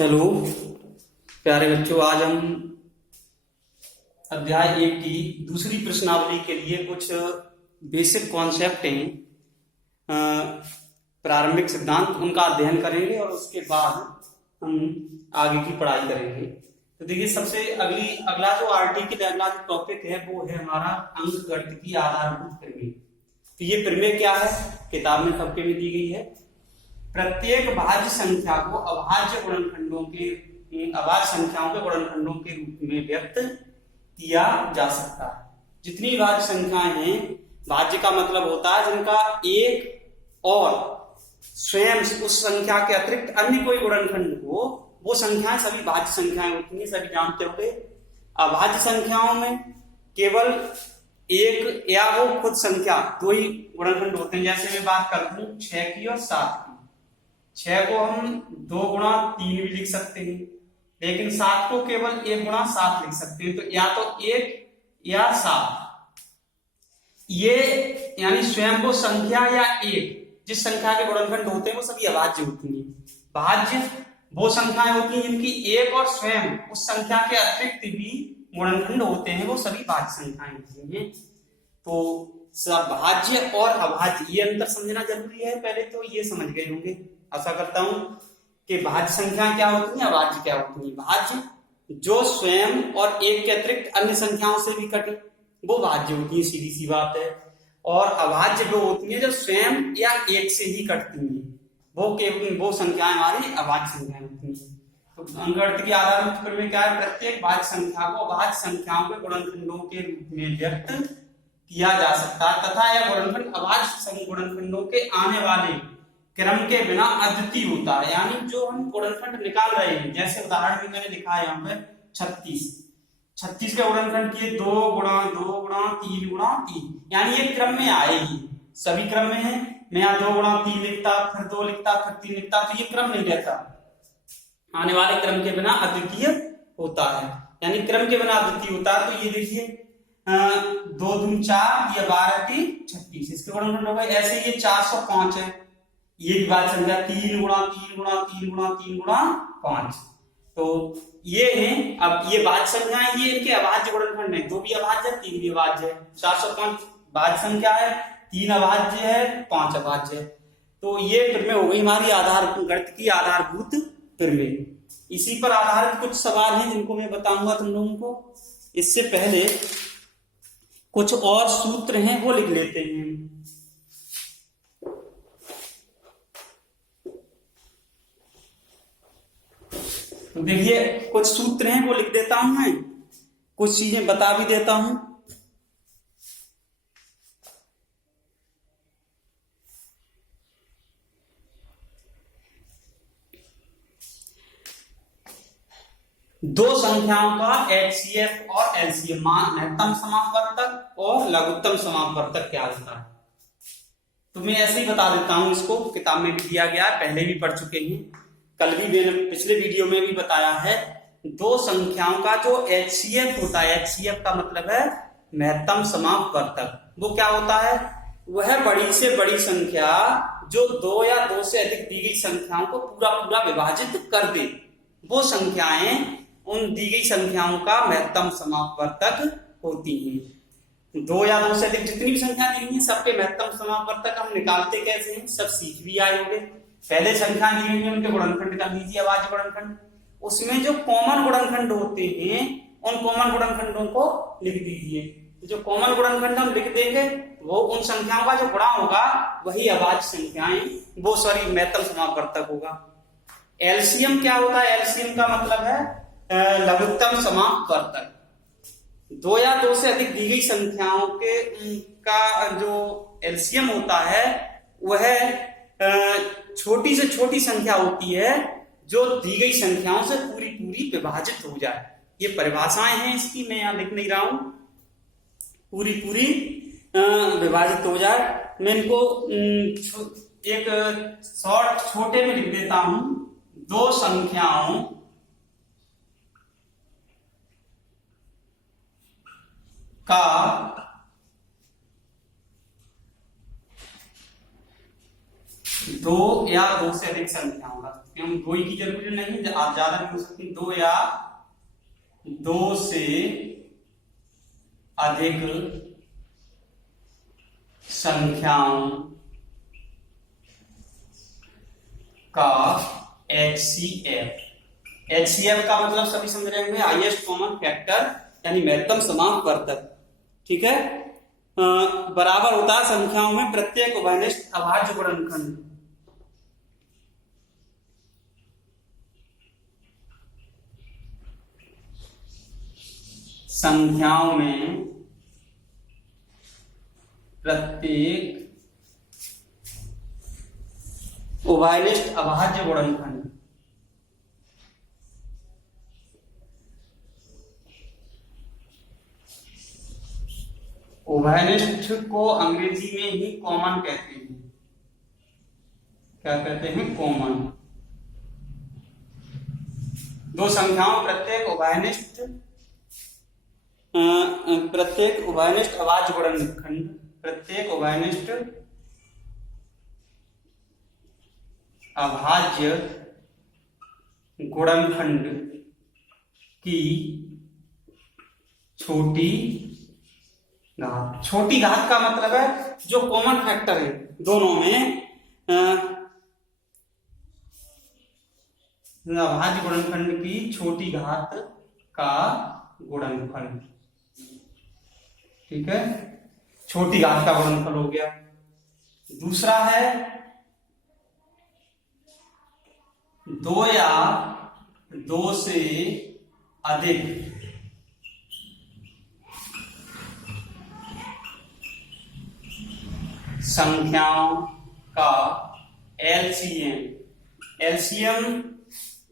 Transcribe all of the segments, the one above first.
Hello प्यारे बच्चों, आज हम अध्याय 1 की दूसरी प्रश्नावली के लिए कुछ बेसिक कॉन्सेप्ट हैं, प्रारंभिक सिद्धांत, उनका अध्ययन करेंगे और उसके बाद हम आगे की पढ़ाई करेंगे। तो देखिए, सबसे अगला जो आर्टिकल, अगला जो टॉपिक है वो है हमारा अंकगणित की आधारभूत प्रमेय। तो ये प्रमेय क्या है, किताब में सबके में दी गई है। प्रत्येक भाज्य संख्या को अभाज्य गुणनखंडों के गुणनखंडों के रूप में व्यक्त किया जा सकता है। जितनी भाज्य संख्याएं हैं, भाज्य का मतलब होता है जिनका एक और स्वयं उस संख्या के अतिरिक्त अन्य कोई गुणनखंड हो, वो संख्याएं सभी भाज्य संख्याएं होती हैं। सभी जानते होंगे अभाज्य संख्याओं में केवल एक या वो खुद संख्या दो ही गुणनखंड होते हैं। जैसे मैं बात करता हूं 6 की और 7 की। 6 को हम 2 गुणा 3 भी लिख सकते हैं, लेकिन 7 को केवल 1 गुणा 7 लिख सकते हैं। तो या तो 1 या 7, ये यानी स्वयं वो संख्या या एक जिस संख्या के गुणनखंड होते हैं वो सभी अभाज्य होती हैं। भाज्य वो संख्याएं होती हैं जिनकी एक और स्वयं उस संख्या के अतिरिक्त भी गुणनखंड होते हैं, वो सभी भाज्य संख्याएं होती हैं। तो भाज्य और अभाज्य ये अंतर समझना जरूरी है। पहले तो ये समझ गए होंगे, आशा करता हूं, कि भाज्य संख्या क्या होती है, अभाज्य क्या होती है। भाज्य जो स्वयं और एक के अतिरिक्त अन्य संख्याओं से भी कटे, वो भाज्य होती है, सीधी सी बात है। और अभाज्य वो होती है जो स्वयं या एक से ही कटती हैं, वो संख्याएं हमारी अभाज्य संख्याएं होती हैं। तो अंकगणित की आधारभूत प्रमेय क्या है, प्रत्येक भाज्य संख्या को अभाज्य संख्याओं के गुणनखंडों के रूप में व्यक्त किया जा सकता है तथा यह गुणनखंड अभाज्य गुणनखंडों के आने वाले क्रम के बिना अद्वितीय होता है। यानी जो हम गुणनखंड निकाल रहे हैं, जैसे उदाहरण में मैंने लिखा है यहाँ पर 36 के गुणनखंड किए 2 गुणा 2 गुणा 3 गुणा 3, यानी ये क्रम में आएगी, सभी क्रम में है। मैं यहाँ 2 गुणा 3 लिखता, फिर 2 लिखता, फिर 3 लिखता, तो ये क्रम नहीं रहता, आने वाले क्रम के बिना अद्वितीय होता है, यानी क्रम के बिना अद्वितीय होता है। तो ये देखिए 2 दूनी 4, ये 12 की 36, इसके गुणनखंड हो गए। ऐसे ये 405 है, ये भी भाज्य संख्या 3 गुणा 3 गुणा 3 गुणा 3 गुणा 5। तो ये है, अब ये भाज्य संख्या है, ये इनके अभाज्य गुणनखंड है। 2 भी अभाज्य है, 3 भी अभाज्य है। 405 भाज्य संख्या है, 3 अभाज्य है, 5 अभाज्य है। तो ये प्रमेय हो गई हमारी गणित की आधारभूत प्रमेय। इसी पर आधारित कुछ सवाल हैं जिनको मैं बताऊंगा तुम लोगों को। इससे पहले कुछ और सूत्र हैं, वो लिख लेते हैं। देखिए, कुछ सूत्र हैं वो लिख देता हूं मैं, कुछ चीजें बता भी देता हूं। दो संख्याओं का HCF और LCM, महत्तम समापवर्तक और लघुत्तम समापवर्तक क्या होता है। तो मैं ऐसे ही बता देता हूं, इसको किताब में भी दिया गया है, पहले भी पढ़ चुके हैं, कल भी मैंने पिछले वीडियो में भी बताया है। दो संख्याओं का जो HCF होता है, HCF का मतलब है महत्तम समापवर्तक, वो क्या होता है, वह बड़ी से बड़ी संख्या जो 2 या 2 से अधिक दी गई संख्याओं को पूरा विभाजित कर दे, वो संख्याएं उन दी गई संख्याओं का महत्तम समापवर्तक होती हैं। 2 या 2 से अधिक जितनी भी संख्या दी गई है, सबके महत्तम समापवर्तक हम निकालते कैसे हैं, सब सीख भी आए होंगे। पहले संख्या दी गई है, उनके गुणनखंड कर लीजिए, अभाज्य गुणनखंड। उसमें जो कॉमन गुणनखंड होते हैं, उन कॉमन गुणनखंडों को लिख दीजिए। तो जो कॉमन गुणनखंड हम लिख देंगे, वो उन संख्याओं का जो गुणा होगा वही अभाज्य संख्याएं, वो महत्तम समापवर्तक होगा। एलसीएम क्या होता है, एलसीएम का मतलब है लघुत्तम समापवर्तक। 2 या 2 से अधिक दी गई संख्याओं के का जो एलसीएम होता है, वह छोटी से छोटी संख्या होती है जो दी गई संख्याओं से पूरी विभाजित हो जाए। ये परिभाषाएं हैं इसकी, मैं यहां लिख नहीं रहा हूं, पूरी विभाजित हो जाए। मैं इनको एक शॉर्ट छोटे में लिख देता हूं। 2 संख्याओं का दो या दो से अधिक संख्याओं का एवं दो की जरूरी नहीं, आप ज्यादा भी हो सकती हैं, दो या दो से अधिक संख्याओं का HCF का मतलब सभी समझ रहे होंगे, हाईएस्ट कॉमन फैक्टर यानी महत्तम समापवर्तक। ठीक है, बराबर होता है संख्याओं में प्रत्येक उभयनिष्ठ अभाज्य गुणनखंड। संख्याओं में प्रत्येक उभयनिष्ठ अभाज्य गुणनखंड। उभयनिष्ठ को अंग्रेजी में ही कॉमन कहते हैं। क्या कहते हैं? कॉमन। दो संख्याओं प्रत्येक उभयनिष्ठ अभाज्य गुणनखंड, प्रत्येक उभयनिष्ठ अभाज्य गुणनखंड की छोटी घात। छोटी घात का मतलब है जो कॉमन फैक्टर है दोनों में, अभाज्य गुणनखंड की छोटी घात का गुणनफल। ठीक है, छोटी घात का गुणनफल हो गया। दूसरा है दो या दो से अधिक संख्याओं का LCM। LCM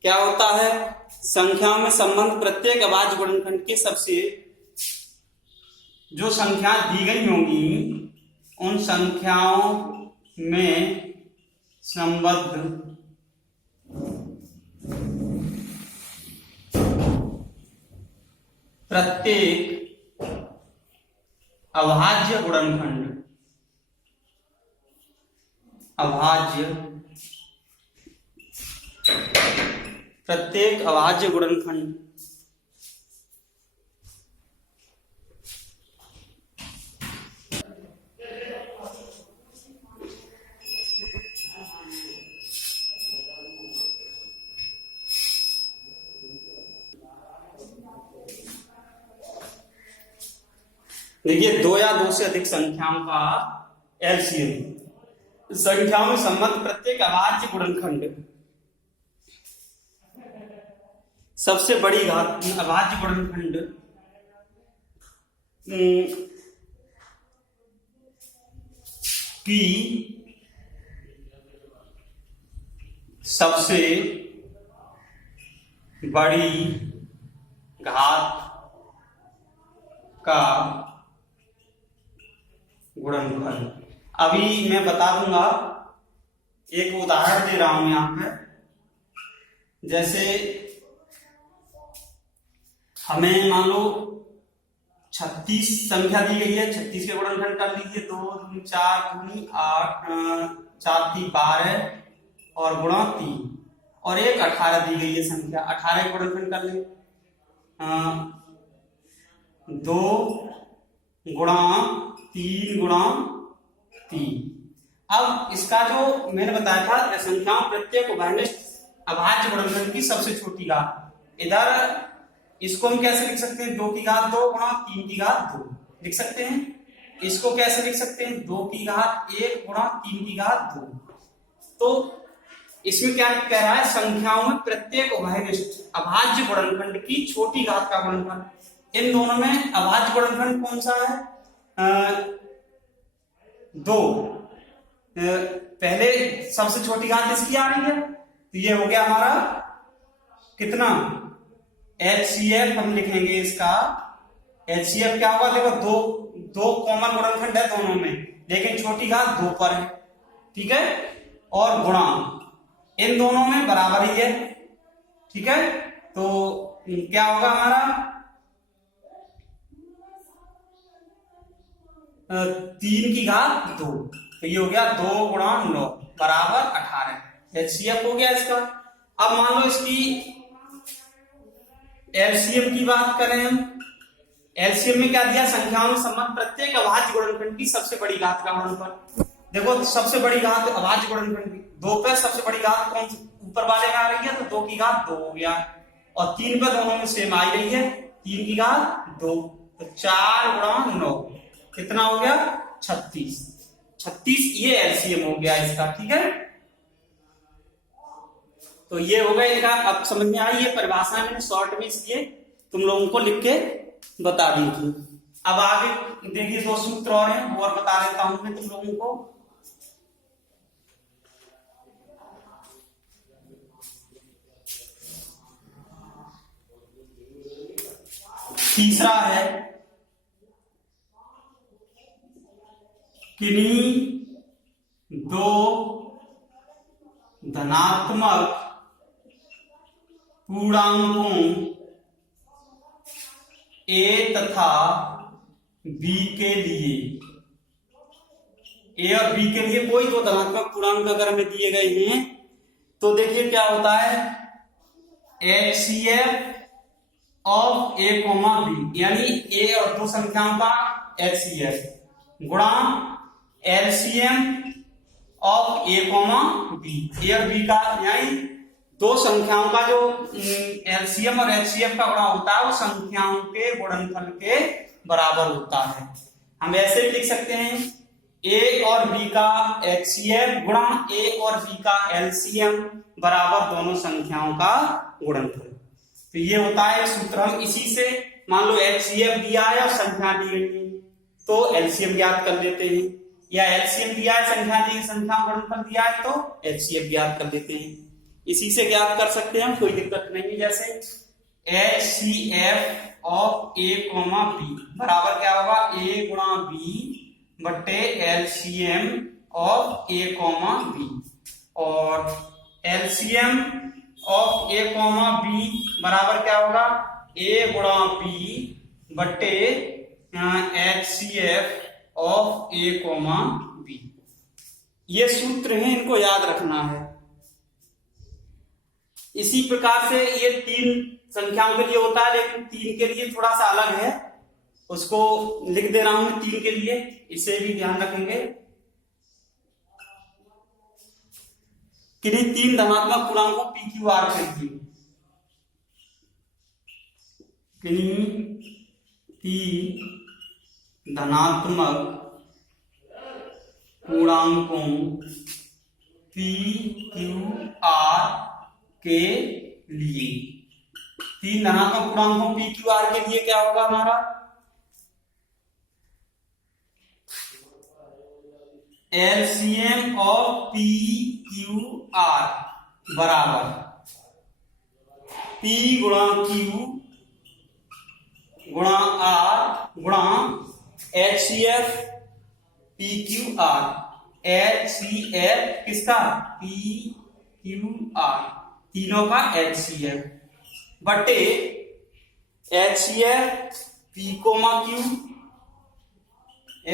क्या होता है? संख्याओं में संबंध प्रत्येक अभाज्य गुणनखंड के सबसे, जो संख्या दी गई होंगी उन संख्याओं में संबद्ध प्रत्येक अभाज्य गुणनखंड, प्रत्येक अभाज्य गुणनखंड देखिए, दो या दो से अधिक संख्याओं का LCM, संख्याओं में संबंध प्रत्येक अभाज्य गुणनखंड, सबसे बड़ी घात अभाज्य गुणनखंड की सबसे बड़ी घात का गुणनफल। अभी मैं बता दूंगा, एक उदाहरण दे रहा हूं यहां पर। जैसे हमें मान लो 36 संख्या दी गई है, 36 के गुणनखंड कर लीजिए, 2 दूनी 4 दूनी 8, 4 × 3 = 12 और गुणा 3, और एक 18 दी गई है संख्या, 18 के गुणनखंड कर ले, 2 गुणा 3 गुणा 3। अब इसका जो मैंने बताया था संख्याओं प्रत्येक उभयनिष्ठ अभाज्य गुणनखंड की सबसे छोटी घात, इधर इसको हम कैसे लिख सकते हैं? 2 की घात 2 गुणा 3 की घात 2 लिख सकते हैं। इसको कैसे लिख सकते हैं? 2 की घात 1 गुणा 3 की घात 2। तो इसमें क्या कह रहा है? संख्याओं में प्रत्येक उभयनिष्ठ अभाज्य गुणनखंड की छोटी घात का गुणनफल। इन दोनों में अभाज्य गुणनखंड कौन सा है? 2। पहले सबसे छोटी घात इसकी आ रही है, तो ये हो गया हमारा कितना? HCF हम लिखेंगे इसका। HCF क्या होगा? देखो, दो कॉमन गुणनखंड है दोनों में, लेकिन छोटी घात 2 पर है। ठीक है, और गुणा इन दोनों में बराबर ही है। ठीक है, तो क्या होगा हमारा? 3 की घात 2, तो ये हो गया 2 गुणा 9 बराबर 18। HCF हो गया इसका। अब मान लो इसकी एलसीएम की बात करें हम, एलसीएम में क्या दिया, संख्याओं में संबंध प्रत्येक अभाज्य गुणनखंड की सबसे बड़ी घात का गुणनफल। देखो सबसे बड़ी घात अभाज्य गुणनखंड की 2 पे सबसे बड़ी घात कौन सी ऊपर वाले में आ रही है, तो 2 की घात 2 हो गया, और 3 पे दोनों में सेम आ रही है, 3 की घात 2, तो 4 गुणा 9 कितना हो गया, 36। 36 ये एलसीएम हो गया इसका, ठीक है। तो ये हो गया इनका, अब समझ में आई ये परिभाषा मैंने शॉर्ट में इसलिए तुम लोगों को लिख के बता दी थी। अब आगे देखिए 2 सूत्र और हैं, और बता देता हूं मैं तुम लोगों को। तीसरा है किन्हीं 2 धनात्मक पूर्णांकों ए तथा बी के लिए, ए और बी के लिए कोई 2 धनात्मक पूर्णांक अगर हमें दिए गए हैं तो देखिए क्या होता है, HCF of A comma B, यानी ए और 2 संख्याओं का HCF गुणा LCM of A comma B, A और बी का, यानी 2 संख्याओं का जो LCM और HCF का गुणा होता है वो संख्याओं के गुणनफल के बराबर होता है। हम ऐसे भी लिख सकते हैं ए और बी का HCF गुणा ए और बी का LCM बराबर दोनों संख्याओं का गुणनफल। तो ये होता है सूत्र। हम इसी से मान लो HCF दिया है और संख्या दी गई है तो LCM ज्ञात कर लेते हैं, या LCM दिया है संख्या दी, संख्या गुणनफल दिया है तो HCF ज्ञात कर लेते हैं। इसी से ज्ञात कर सकते हैं, कोई दिक्कत नहीं है। जैसे HCF of A comma B बराबर क्या होगा, ए गुणा बी बट्टे LCM of A comma B, और LCM of A comma B बराबर क्या होगा, ए गुणा बी बट्टे HCF of A comma B. ये सूत्र हैं, इनको याद रखना है। इसी प्रकार से ये 3 संख्याओं के लिए होता है, लेकिन 3 के लिए थोड़ा सा अलग है, उसको लिख दे रहा हूं 3 के लिए, इसे भी ध्यान रखेंगे। किन्हीं 3 धनात्मक पूर्णांकों PQR के लिए, किन्हीं 3 धनात्मक पूर्णांकों PQR के लिए, 3 धनात्मक पूर्णांकों PQR के लिए क्या होगा हमारा, LCM ऑफ PQR बराबर P गुणा Q गुणा R गुणा HCF PQR, HCF किसका, PQR तीनों का HCF बटे HCF P comma Q,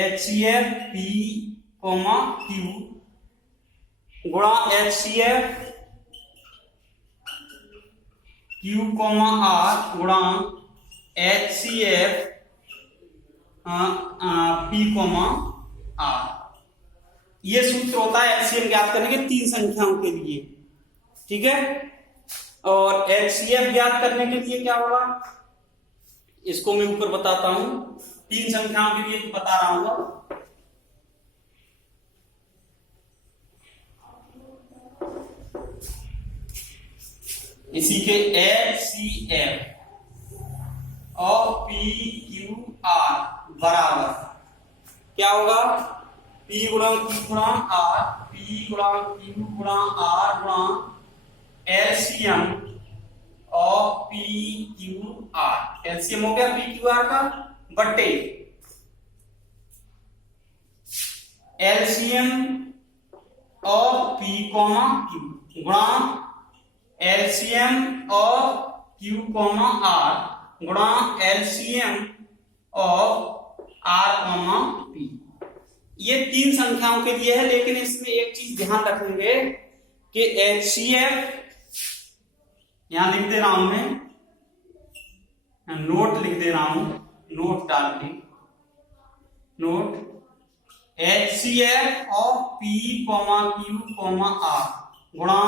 HCF P comma Q गुणा HCF Q कोमा R गुणा HCF P कोमा R। ये सूत्र होता है LCM ज्ञात करने के 3 संख्याओं के लिए, ठीक है। और HCF ज्ञात करने के लिए क्या होगा, इसको मैं ऊपर बताता हूं, 3 संख्याओं के लिए बता रहा हूं। इसी के HCF और PQR बराबर क्या होगा, P गुणा Q गुणा R, P गुणा Q गुणा R गुणा LCM और PQR, LCM हो गया PQR का बट्टे LCM और P कोमा Q गुणा LCM और Q कोमा R गुणा LCM और R कोमा P। ये 3 संख्याओं के लिए है, लेकिन इसमें एक चीज ध्यान रखेंगे कि HCF यहां लिख दे रहा हूं मैं, नोट लिख दे रहा हूं, नोट डाल के, note HCF of P, Q, R गुणा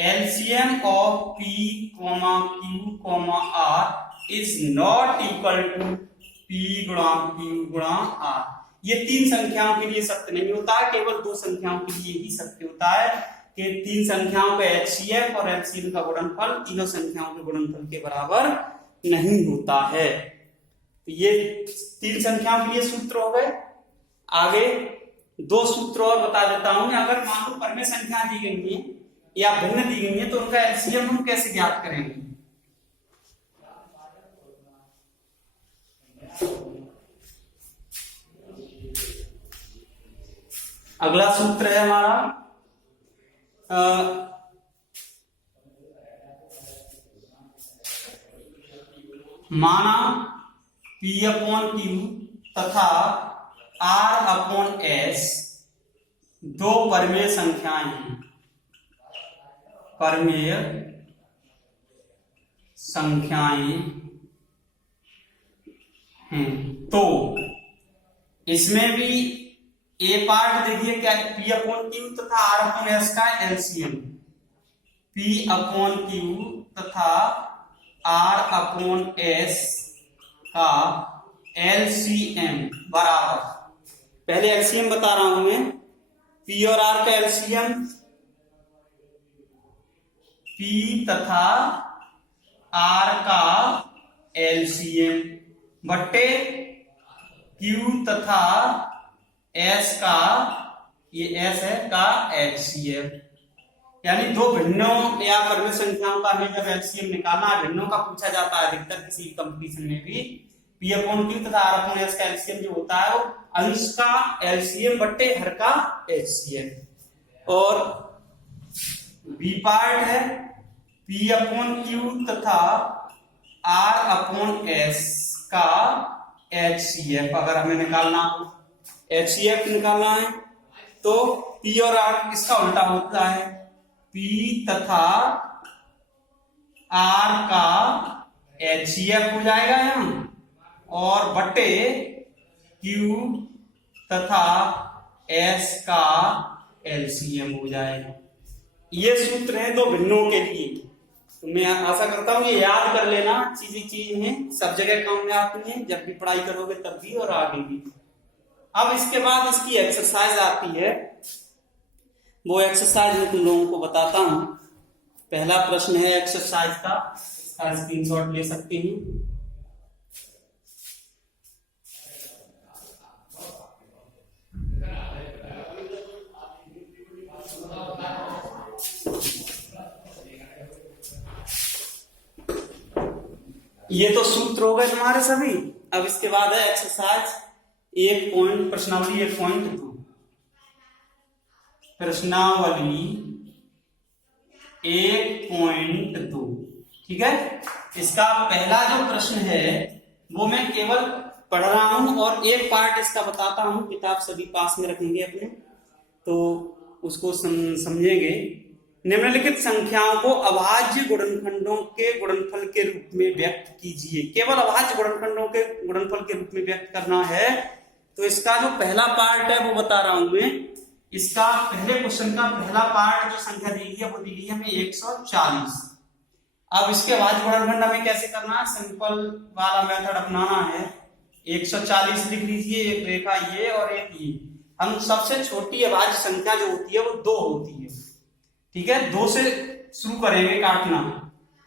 LCM of P, Q, R is not equal to P गुणा Q गुणा R। ये तीन संख्याओं के लिए सत्य नहीं होता है, केवल दो संख्याओं के लिए ही सत्य होता है कि तीन संख्याओं का HCF और LCM का गुणनफल तीनों संख्याओं के गुणनफल के बराबर नहीं होता है। तो ये तीन संख्याओं के लिए सूत्र हो गए। आगे दो सूत्र और बता देता हूं। अगर मान लो परमेय संख्या दी गई है या भिन्न दी गई है तो उनका एलसीएम हम कैसे ज्ञात करेंगे? अगला सूत्र है हमारा माना P अपॉन Q तथा R अपॉन S दो परमेय संख्याएं हैं, परमेय संख्याएं हैं। तो इसमें भी ए पार्ट देखिए क्या, P अपॉन Q तथा R अपॉन S का एलसीएम, P अपॉन Q तथा R अपॉन S का एलसीएम बराबर, पहले एलसीएम बता रहा हूं मैं, P और R का एलसीएम P तथा R का एलसीएम बट्टे Q तथा S का, ये S है, का एचसीएफ। यानी दो भिन्नों या परमेय संख्याओं का हमें जब एलसीएम निकालना है, भिन्नों का पूछा जाता है अधिकतर किसी कंपटीशन में भी, P अपॉन Q तथा R अपॉन S का एलसीएम जो होता है वो अंश का एलसीएम बट्टे हर का एचसीएफ। और बी पार्ट है P अपॉन Q तथा R अपॉन S का एचसीएफ। अगर हमें निकालना हो, एचसीएफ निकालना है तो P और R इसका उल्टा होता है, P तथा R का एचसीएफ हो जाएगा यहां, और बटे Q तथा S का एलसीएम हो जाएगा। ये सूत्र है दो भिन्नों के लिए। तो मैं आशा करता हूं ये याद कर लेना, चीज है, सब जगह काम में आती है, जब भी पढ़ाई करोगे तब भी और आगे भी। अब इसके बाद इसकी एक्सरसाइज आती है, वो एक्सरसाइज मैं तुम लोगों को बताता हूं। पहला प्रश्न है एक्सरसाइज का, इसका स्क्रीनशॉट ले सकते हैं। ये तो सूत्र हो गए तुम्हारे सभी। अब इसके बाद है एक्सरसाइज 1 प्रश्नावली 1.2, प्रश्नावली 1.2, ठीक है। इसका पहला जो प्रश्न है वो मैं केवल पढ़ रहा हूं और एक पार्ट इसका बताता हूं, किताब सभी पास में रखेंगे अपने, तो उसको समझेंगे। निम्नलिखित संख्याओं को अभाज्य गुणनखंडों के गुणनफल के रूप में व्यक्त कीजिए। केवल अभाज्य गुणनखंडों के गुणनफल के रूप में व्यक्त करना है। तो इसका जो पहला पार्ट है वो बता रहा हूं मैं। इसका पहले क्वेश्चन का पहला पार्ट जो संख्या दी गई है वो दी गई है हमें 140। अब इसके अभाज्य गुणनखंड हमें कैसे करना है, सिंपल वाला मेथड अपनाना है। 140 लिख लीजिए, एक रेखा ये और एक ये। हम सबसे छोटी अभाज्य संख्या जो होती है वो 2 होती है, ठीक है। 2 से शुरू करेंगे काटना।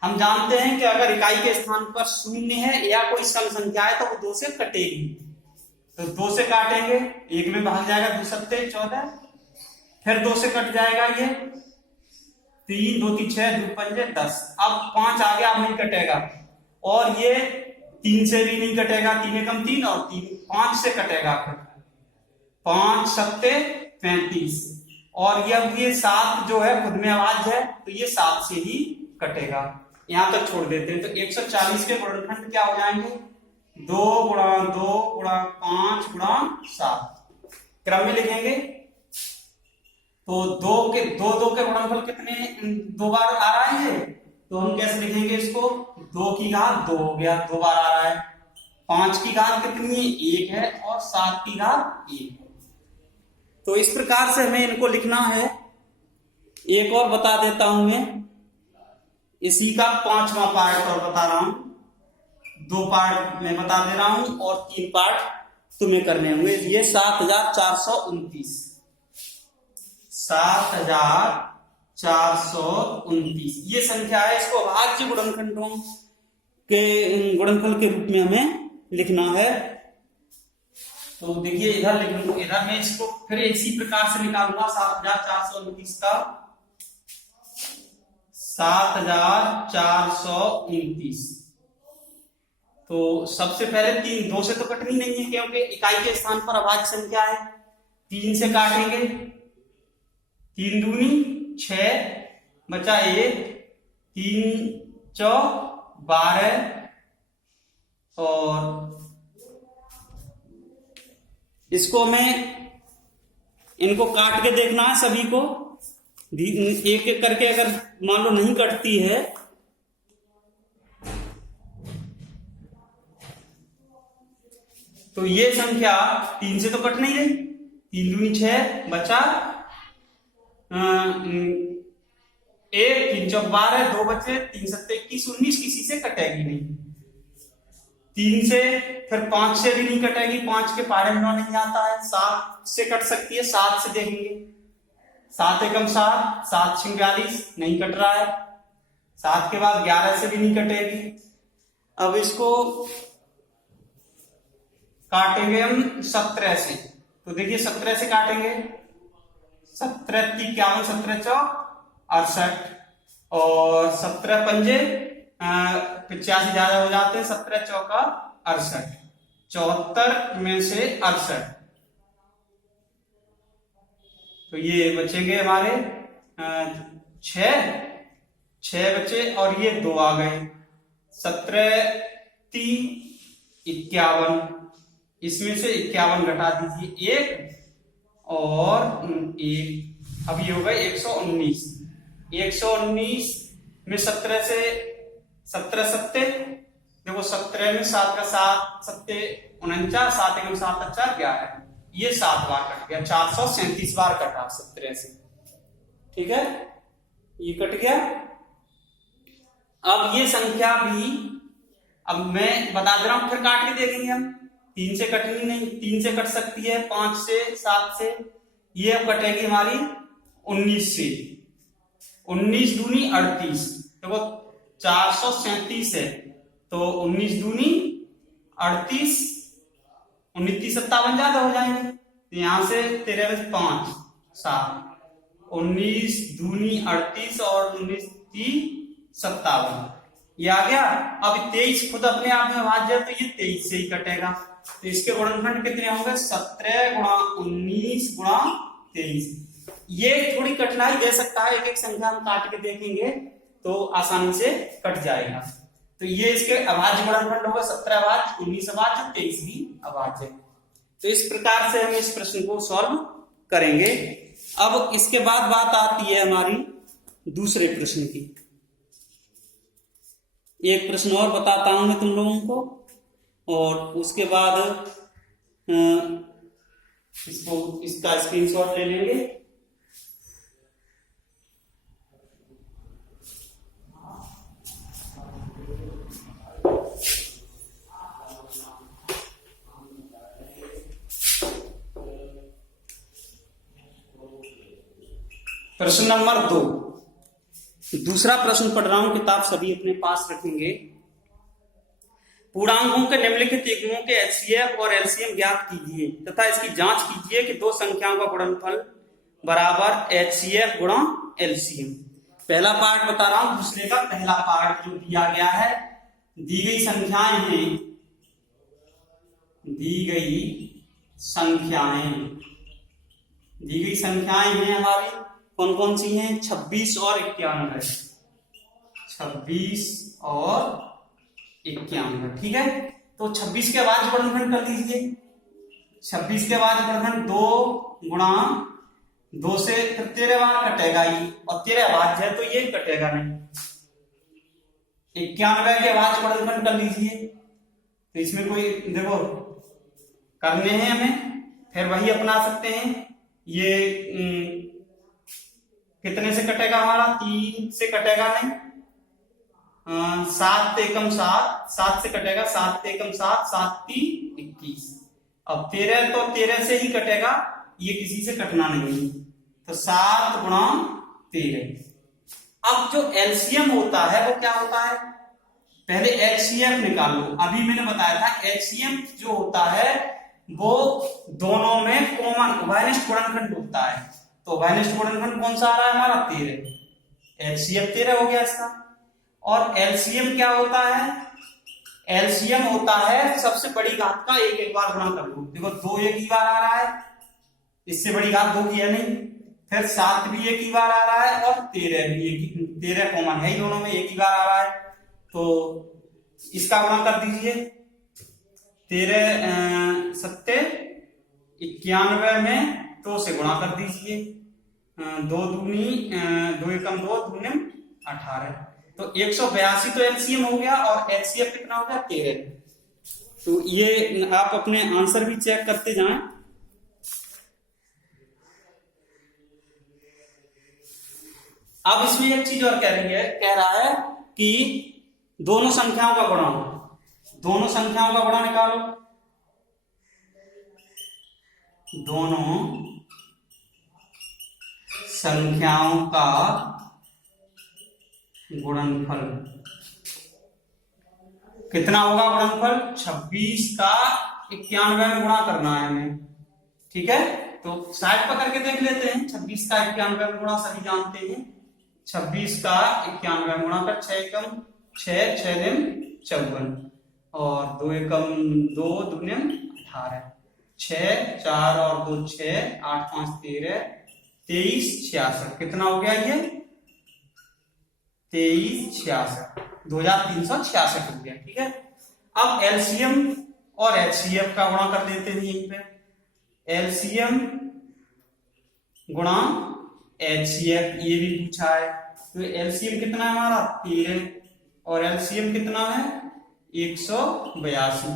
हम जानते हैं कि अगर इकाई के स्थान पर 0 है या कोई सम संख्या है तो वो 2 से कटेगी। तो 2 से काटेंगे, 1 में भाग जाएगा, 2 सत्ते 14, फिर 2 से कट जाएगा ये 3, 2 3 6, 2 पंजे 10। अब 5 आ गया, अब नहीं कटेगा। और ये 3 से भी नहीं कटेगा, 3 एकम 3 और 3 5 से कटेगा, फिर 5 सत्ते 35। और ये अब ये 7 जो है खुद में अभाज्य है तो ये 7 से ही कटेगा। यहां तक छोड़ देते हैं। तो 140 के गुणनखंड क्या हो जाएंगे, 2 गुणा 2 गुणा 5 गुणा 7, क्रम में लिखेंगे। तो 2 के गुणनफल कितने 2 बार आ रहा है, तो हम कैसे लिखेंगे इसको, 2 की घात 2 हो गया, 2 बार आ रहा है। 5 की घात कितनी है, 1 है, और 7 की घात 1 है। तो इस प्रकार से हमें इनको लिखना है। एक और बता देता हूं मैं, इसी का 5वां पार्ट और बता रहा हूं। 2 पार्ट मैं बता दे रहा हूं और 3 पार्ट तुम्हें करने होंगे। ये 7429, 7429 ये संख्या है। इसको अभाज्य गुणनखंडों के गुणनफल के रूप में हमें लिखना है। तो देखिए इधर लिख लूंगा, इधर मैं इसको फिर इसी प्रकार से निकालूंगा। 7429 का 7429। तो सबसे पहले 3 2 से तो कटनी नहीं है, क्योंकि इकाई के स्थान पर अभाज्य संख्या है। 3 से काटेंगे, 3 दूनी 6, बचा 1, 3 चौ 12, और इसको मैं इनको काट के देखना है सभी को, एक एक करके। अगर मान लो नहीं कटती है तो ये संख्या 3 से तो कट नहीं रही। 3 दूनी 6, बचा 1, 3 चौक 12, 2 बचे, 3 सत्ते 21, 19 किसी से कटेगी नहीं। 3 से फिर 5 से भी नहीं कटेगी, 5 के पारे में नहीं आता है। 7 से कट सकती है, 7 से देखेंगे। 7 एकम 7, 7 छिंग 42, नहीं कट रहा है। 7 के बाद 11 से भी नहीं कटेगी। अब इसको काटेंगे हम 17 से। तो देखिए 17 से काटेंगे, 17 की 51, 17 चौक 68, और 17 पंजे 85 ज्यादा हो जाते हैं। 17 चौका 68, 74 में से 68, तो ये बचेंगे हमारे 6 बचे, और ये 2 आ गए। 17 3 51, इसमें से 51 घटा दीजिए 1 और 1, अब ये हो गए 119। 119 में 17 से 17 सत्ते, देखो 17 में 7 का 7 सत्ते 49, 7 एकम 7 4 11, ये 7 बार कट गया। 437 बार कटा 17 से, ठीक है, ये कट गया। अब ये संख्या भी, अब मैं बता दे रहा हूं, फिर काट के देखेंगे हम। 3 से कटनी नहीं, 3 से कट सकती है, 5 से 7 से, ये अब कटेगी हमारी 19 से। 19 दूनी 38, देखो 437 है, तो 19 दूनी 38, 19 57 ज्यादा हो जाएंगे, तो यहां से 13 5 7, 19 दूनी 38 और 19 57, ये आ गया। अब 23 खुद अपने आप में अभाज्य है, तो ये 23 से ही कटेगा। तो इसके गुणनखंड कितने होंगे, 17 गुणा 19 गुणा 23। ये थोड़ी कठिनाई दे सकता है, एक एक संख्या हम काट के देखेंगे तो आसानी से कट जाएगा। तो ये इसके अभाज्य गुणनखंड होगा, 17 अभाज्य, 19 अभाज्य, 23 भी अभाज्य। तो इस प्रकार से हम इस प्रश्न को सॉल्व करेंगे। अब इसके बाद बात आती है हमारी दूसरे प्रश्न की। एक प्रश्न और बताता हूं मैं तुम लोगों को, और उसके बाद इसका स्क्रीनशॉट ले लेंगे। प्रश्न नंबर 2, दूसरा प्रश्न पढ़ रहा हूं, किताब सभी अपने पास रखेंगे। पूर्णांकों के निम्नलिखित युग्मों के एचसीएफ और एलसीएम ज्ञात कीजिए तथा इसकी जांच कीजिए कि 2 संख्याओं का गुणनफल बराबर एचसीएफ गुणा एलसीएम। पहला पार्ट बता रहा हूं, दूसरे का पहला पार्ट जो दिया गया है। दी गई संख्याएं हैं, दी गई संख्याएं हैं हमारी कौन कौन सी हैं, 26 और 51 है। 26 और 51, ठीक है। तो 26 के बाद गुणनखंड कर दीजिए। 26 के बाद गुणनखंड 2 गुणा 2 से फिर 13 बार कटेगा ही, और 13 अभाज्य है तो ये कटेगा नहीं। 91 के अभाज्य गुणनखंड कर लीजिए। तो इसमें कोई देखो करने हैं हमें, फिर वही अपना सकते हैं। ये कितने से कटेगा हमारा, 3 से कटेगा नहीं, 7 एकम 7, 7 से कटेगा, 7 एकम 7, 7 3 21। अब 13 तो 13 से ही कटेगा, ये किसी से कटना नहीं, तो 7 गुणा 13। अब जो एलसीएम होता है वो क्या होता है, पहले एचसीएफ निकालो। अभी मैंने बताया था एचसीएम जो होता है वो दोनों में कॉमन उभयनिष्ठ गुणनखंड होता है। तो उभयनिष्ठ गुणनखंड कौन सा आ रहा है हमारा, 13। एचसीएफ 13 हो गया इसका। और एलसीएम क्या होता है, एलसीएम होता है सबसे बड़ी घात का एक एक बार गुणा कर लो। देखो 2 एक ही बार आ रहा है, इससे बड़ी घात 2 की है नहीं, फिर 7 भी एक ही बार आ रहा है और 13 भी एक, 13 कॉमन है, दोनों में एक ही बार आ रहा है, तो इसका गुणा कर दीजिए। 13 सत्ते 91 में 2 से गुणा कर दीजिए, 2 दूनी 2 एकम 2 दूनी 18। तो 182 तो एलसीएम हो गया और एचसीएफ कितना हो गया, 13। तो ये आप अपने आंसर भी चेक करते जाएं। अब इसमें एक चीज और कह रहा है कि दोनों संख्याओं का गुणा, दोनों संख्याओं का गुणा निकालो। दोनों संख्याओं का गुणनफल कितना होगा, गुणनफल 26 का 91 में गुणा करना है हमें, ठीक है। तो साइड पर करके देख लेते हैं, 26 का 91 में गुणा सभी जानते हैं, 26 का 91 में गुणा कर 6 एकम 6, 6 दिन 54 और 2 एकम 2 दूनी 18, 6 4 और 2 6, 8 5 13, 23 66 कितना हो गया ये, 23 66, 2366 हो गया, ठीक है। अब एलसीएम और एचसीएफ का गुणा कर देते हैं यहीं पे, एलसीएम गुणा एचसीएफ ये भी पूछा है। तो एलसीएम कितना है हमारा 13 और एलसीएम कितना है 182।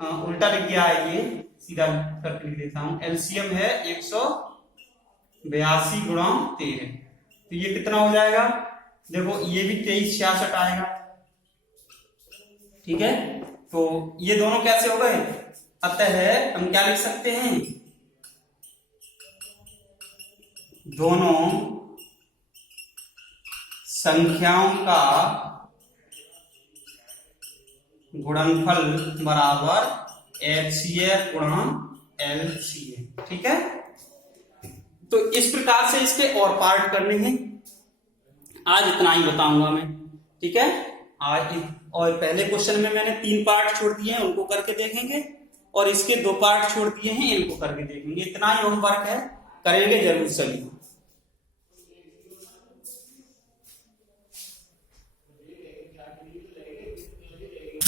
हाँ उल्टा लिख गया है, ये सीधा करके लिख देता हूं, एलसीएम है 182 गुणा 13। तो ये कितना हो जाएगा, देखो ये भी 23 66 आएगा, ठीक है। तो ये दोनों कैसे हो गए, अतः हम क्या लिख सकते हैं, दोनों संख्याओं का गुणनफल बराबर एचसीएफ गुणा एलसीएम, ठीक है। तो इस प्रकार से इसके और पार्ट करने हैं, आज इतना ही बताऊंगा मैं, ठीक है। आज और पहले क्वेश्चन में मैंने 3 पार्ट छोड़ दिए हैं, उनको करके देखेंगे, और इसके 2 पार्ट छोड़ दिए हैं, इनको करके देखेंगे। इतना ही होमवर्क है, करेंगे जरूर सभी।